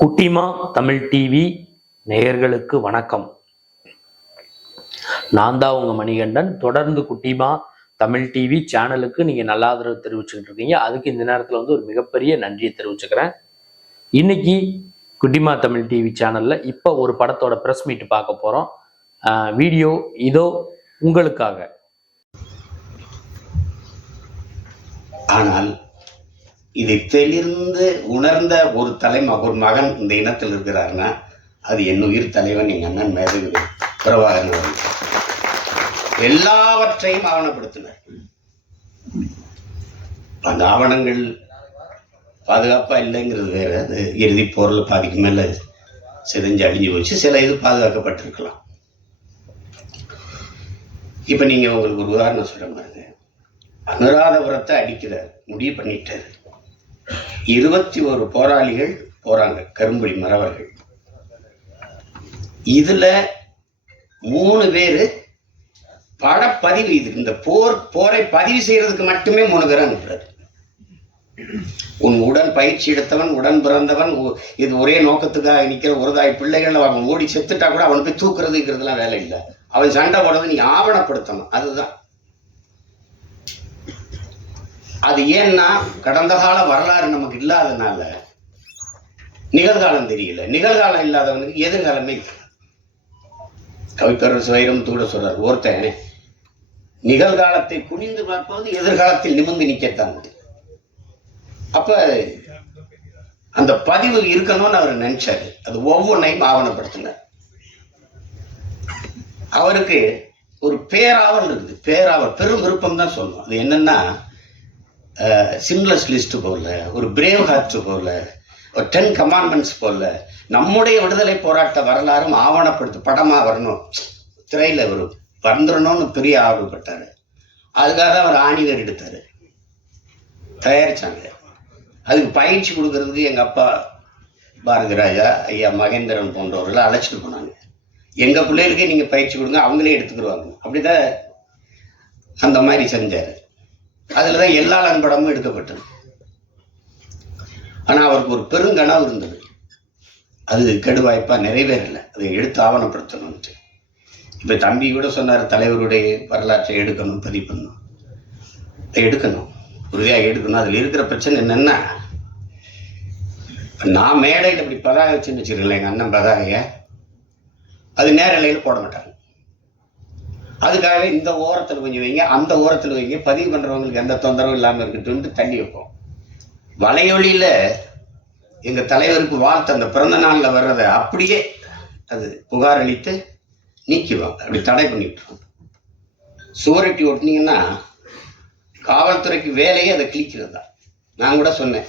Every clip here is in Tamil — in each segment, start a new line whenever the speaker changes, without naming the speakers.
குட்டிமா தமிழ் டிவி நேயர்களுக்கு வணக்கம். நான் தான் உங்க மணிகண்டன். தொடர்ந்து குட்டிமா தமிழ் டிவி சேனலுக்கு நீங்க நல்ல ஆதரவு தெரிவிச்சுக்கிட்டு இருக்கீங்க. அதுக்கு இந்த நேரத்துல வந்து ஒரு மிகப்பெரிய நன்றியை தெரிவிச்சுக்கிறேன். இன்னைக்கு குட்டிமா தமிழ் டிவி சேனல்ல இப்போ ஒரு படத்தோட ப்ரெஸ் மீட் பார்க்க போறோம். வீடியோ இதோ உங்களுக்காக.
ஆனால் இதை தெளிர்ந்து உணர்ந்த ஒரு தலைம ஒரு மகன் இந்த இனத்தில் இருக்கிறாருன்னா அது என் உயிர் தலைவன் எங்கள் அண்ணன் மேதவி பிரபாகரன் அவர்கள். எல்லாவற்றையும் ஆவணப்படுத்தினார். அந்த ஆவணங்கள் பாதுகாப்பாக இல்லைங்கிறது வேற. அது இறுதி போரில் பாதிக்கு மேலே சிதைஞ்சு அழிஞ்சு போச்சு. சில இது பாதுகாக்கப்பட்டிருக்கலாம். இப்போ நீங்கள் உங்களுக்கு ஒரு உதாரணம் சொல்ல பாருங்க அனுராதபுரத்தை அடிக்கிறார். முடிவு பண்ணிட்டாரு. இருபத்தி ஒரு போராளிகள் போறாங்க கரும்புலி மறவர்கள். இதுல மூணு பேரு படப்பதிவு இது இந்த போர் போரை பதிவு செய்யறதுக்கு மட்டுமே மூணு பேர் அனுப்புறாரு. உன் உடன் பயிற்சி எடுத்தவன் உடன் பிறந்தவன் இது ஒரே நோக்கத்துக்காக நிக்கிற ஒருதாய் பிள்ளைகள் அவன் ஓடி செத்துட்டா கூட அவன் போய் தூக்குறதுங்கிறதுலாம் வேலை இல்லை. அவன் சண்டை போடுறது நீ ஆவணப்படுத்தணும். அதுதான். அது ஏன்னா கடந்த கால வரலாறு நமக்கு இல்லாதனால நிகழ்காலம் தெரியல. நிகழ்காலம் இல்லாதவனுக்கு எதிர்காலமே இல்லை. கவிப்பரசு வைரமுத்து கூட சொல்றார் ஒருத்தன் நிகழ்காலத்தை குனிந்து பார்ப்பது எதிர்காலத்தில் நிமிர்ந்து நிற்கத்தான் அப்ப அந்த பதிவு இருக்கணும்னு அவர் நினைச்சாரு. அது ஒவ்வொன்றையும் ஆவணப்படுத்தினார். அவருக்கு ஒரு பேராவல் இருக்குது பேராவல் பெரும் விருப்பம் தான் சொல்லணும். அது என்னன்னா சிம்லஸ் லிஸ்ட் போல ஒரு பிரேவ் ஹார்ட் போல ஒரு டென் கமாண்ட்மெண்ட்ஸ் போல நம்முடைய விடுதலை போராட்ட வரலாறும் ஆவணப்படுத்த படமாக வரணும். திரையில் ஒரு வந்துடணும்னு பெரிய ஆர்வப்பட்டார். அதுக்காக தான் அவர் ஆணிவர் எடுத்தார். தயாரித்தாங்க அதுக்கு பயிற்சி கொடுக்கறதுக்கு எங்கள் அப்பா பாரதி ராஜா ஐயா மகேந்திரன் போன்றவர்களை அழைச்சிட்டு போனாங்க. எங்கள் பிள்ளைகளுக்கே நீங்கள் பயிற்சி கொடுங்க அவங்களே எடுத்துக்கிடுவாங்க. அப்படிதான் அந்த மாதிரி செஞ்சார். அதில் தான் எல்லா படமும் எடுக்கப்பட்டது. ஆனால் அவருக்கு ஒரு பெருங்கனவு இருந்தது. அது கெடுவாய்ப்பாக நிறைவேறலை. அதை எடுத்து ஆவணப்படுத்தணும்ட்டு. இப்போ தம்பி கூட சொன்னார் தலைவருடைய வரலாற்றை எடுக்கணும் பதிவு பண்ணணும். அதை எடுக்கணும். உறுதியாக எடுக்கணும். அதில் இருக்கிற பிரச்சனை என்னென்னா நான் மேடையில் இப்படி பதாக வச்சுன்னு வச்சுருக்கேன் எங்கள் அண்ணன் பதாகையை அது நேரலையில் போட மாட்டாங்க அதுக்காகவே இந்த ஓரத்தில் கொஞ்சம் வைங்க. அந்த ஓரத்தில் வைங்க. பதிவு பண்ணுறவங்களுக்கு எந்த தொந்தரவும் இல்லாமல் இருக்கட்டும்னு தள்ளி வைப்போம். வலையொலியில் எங்கள் தலைவருக்கு வாழ்த்து. அந்த பிறந்த நாளில் வர்றதை அப்படியே அது புகார் அளித்து நீக்குவோம் அப்படி தடை பண்ணிவிட்டுருவோம் சுவரட்டி ஒட்டினீங்கன்னா காவல்துறைக்கு வேலையே அதை கிழிக்கிறது தான் நான் கூட சொன்னேன்.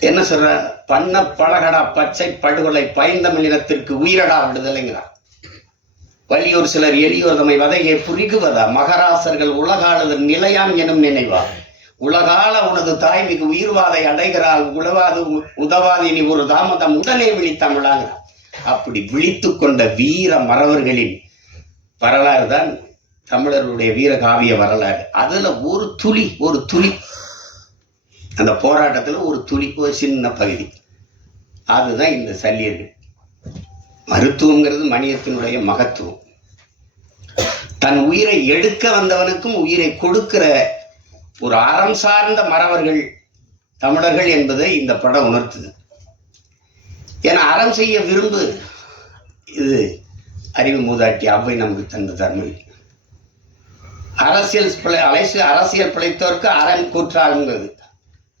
என்ன சொல்ற? பண்ண பழகடா பச்சை படுகொலை பயந்தமிழ் இனத்திற்கு உயிரடா விடுதலைங்கிறார் வலியோர் சிலர் எளியோர் தம்மை வதையை புரிகுவதா? மகராசர்கள் உலகாளது நிலையாம் எனும் நினைவா? உலகால உனது தாய்மிகு உயிர்வாதை அடைகிறாள் உழவாது உதவாது இனி ஒரு தாமதம் உடனே விழித்தமிழாங்க அப்படி விழித்து கொண்ட வீர மறவர்களின் வரலாறு தான் தமிழர்களுடைய வீர காவிய வரலாறு. அதுல ஒரு துளி ஒரு துளி அந்த போராட்டத்தில் ஒரு துளி ஒரு சின்ன பகுதி. அதுதான் இந்த சல்லியர்கள். மருத்துவங்கிறது மனிதத்தினுடைய மகத்துவம். தன் உயிரை எடுக்க வந்தவனுக்கும் உயிரை கொடுக்கிற ஒரு அறம் சார்ந்த மறவர்கள் தமிழர்கள் என்பதை இந்த படம் உணர்த்துது. ஏன்னா அறம் செய்ய விரும்பு இது அறிவு மூதாட்டி அவ்வை நமக்கு தந்த தமிழ் அரசியல் பிழை அலைசு அரசியல் பிழைத்தோருக்கு அறம் கூற்றாகுங்கிறது.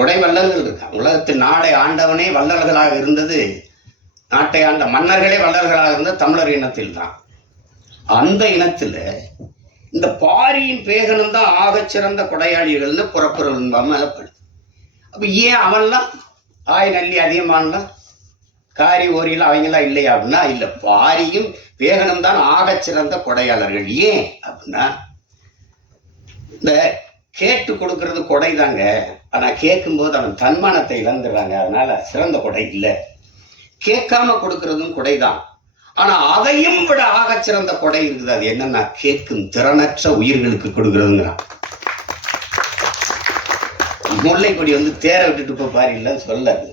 கொடை வல்லல்கள் இருக்கான் உலகத்தில் நாடை ஆண்டவனே வல்லல்களாக இருந்தது. நாட்டை ஆண்ட மன்னர்களே வல்லர்களாக இருந்த தமிழர் இனத்தில் தான் அந்த இனத்தில் இந்த பாரியின் பேகனும் தான் ஆகச்சிறந்த கொடையாளிகள்னு புறப்பொருள் மேலப்படுது. அப்போ ஏன் அவன்லாம்? ஆய் நல்லி அதிகமானலாம் காரி ஓரியில் அவங்களாம் இல்லையா அப்படின்னா இல்லை பாரியும் பேகனும் தான் ஆகச்சிறந்த கொடையாளர்கள். ஏன் அப்படின்னா இந்த கேட்டு கொடுக்கறது கொடை தாங்க ஆனால் கேட்கும்போது அவன் தன்மானத்தை இழந்துடுறாங்க. அதனால சிறந்த கொடை இல்லை. கேட்காம கொடுக்கறதும் கொடை தான் ஆனால் அதையும் விட ஆக சிறந்த கொடை இருக்குது. அது என்னன்னா கேட்கும் திறனற்ற உயிர்களுக்கு கொடுக்கறதுங்கிறான். முல்லை கொடி வந்து தேரை விட்டுட்டு போய் பாரு இல்லைன்னு சொல்லாது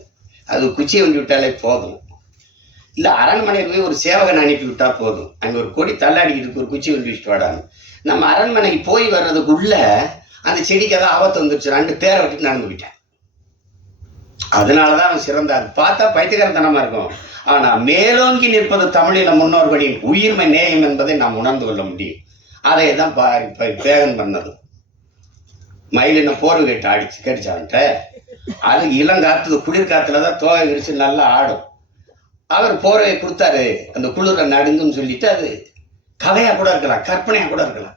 அது குச்சியை வண்டி விட்டாலே போதும். இல்லை அரண்மனையில் போய் ஒரு சேவகன் அனுப்பி விட்டா போதும். அங்கே ஒரு கொடி தள்ளாடிக்கிட்டு ஒரு குச்சி வண்டி வச்சுட்டு வாடாங்க நம்ம அரண்மனைக்கு போய் வர்றதுக்குள்ள அந்த செடிக்கு ஏதாவது ஆபத்து வந்துருச்சு ரெண்டு தேரை விட்டுட்டு நடந்து போயிட்டேன். அதனாலதான் அவன் சிறந்தார். பார்த்தா பைத்தியகரத்தனமாக இருக்கும். ஆனா மேலோங்கி நிற்பது தமிழின முன்னோர்களின் உயிர்மை நேயம் என்பதை நாம் உணர்ந்து கொள்ள முடியும். அதை தான் பா- இப்ப பேகன் பண்ணது. மயிலின போர்வு கேட்டு அடிச்சு கடிச்சான்ட்ட அது இளங்காத்து குளிர் காத்துல தான் தோகை விரிச்சு நல்லா ஆடும். அவர் போர்வையை கொடுத்தாரு. அந்த குளிர நடுங்குன்னு சொல்லிட்டு அது கதையாக கூட இருக்கலாம் கற்பனையாக கூட இருக்கலாம்.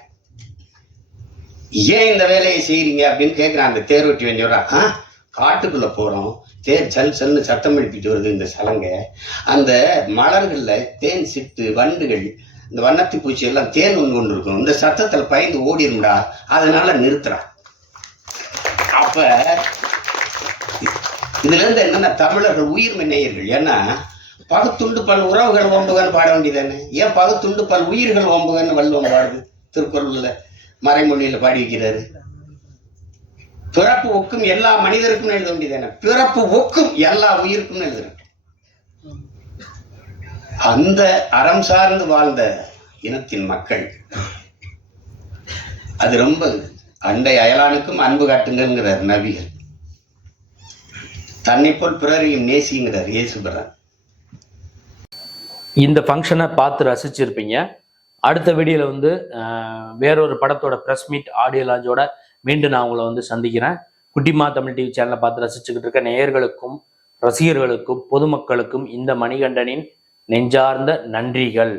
ஏன் இந்த வேலையை செய்கிறீங்க அப்படின்னு கேட்குறான் அந்த தேரோட்டி வெஞ்சோரா ஆ காட்டுக்குள்ளே போகிறோம் தேர் சல் சல்னு சத்தம் எழுப்பிட்டு வருது இந்த சலங்கை. அந்த மலர்களில் தேன் சிட்டு வண்டுகள் இந்த வண்ணத்து பூச்சி எல்லாம் தேன் ஒன்று கொண்டு இருக்கும். இந்த சத்தத்தில் பயந்து ஓடிடும்டா அதனால நிறுத்துறான் அப்ப இதுல இருந்து என்னன்னா தமிழர்கள் உயிர்மை நேயர்கள் ஏன்னா பகுத்துண்டு பல் உறவுகள் ஓம்புகன்னு பாட வேண்டியதானே ஏன் பகுத்துண்டு பல் உயிர்கள் ஓம்புகன்னு வள்ளுவம் பாடுது திருக்குறளில்? மறைமொழியில பாடி வைக்கிறாரு பிறப்பு ஒக்கும் எல்லா மனிதருக்கும் எழுத வேண்டியது பிறப்பு ஒக்கும் எல்லா உயிருக்கும் எழுதுறேன் அந்த அறம் சார்ந்து வாழ்ந்த இனத்தின் மக்கள் அது ரொம்ப அண்டை அயலானுக்கும் அன்பு காட்டுங்கிறார் நபிகள். தன்னை போல் பிறரையும் நேசிங்கிறார் இயேசுபிரான்
இந்த ஃபங்க்ஷனை பார்த்து ரசிச்சிருப்பீங்க. அடுத்த வீடியோவில் வந்து வேறொரு படத்தோட ப்ரெஸ் மீட் ஆடியோ லாஞ்சோட மீண்டும் நான் உங்களை வந்து சந்திக்கிறேன். குட்டிமா தமிழ் டிவி சேனலை பார்த்து ரசிச்சுக்கிட்டு இருக்க நேயர்களுக்கும் ரசிகர்களுக்கும் பொதுமக்களுக்கும் இந்த மணிகண்டனின் நெஞ்சார்ந்த நன்றிகள்.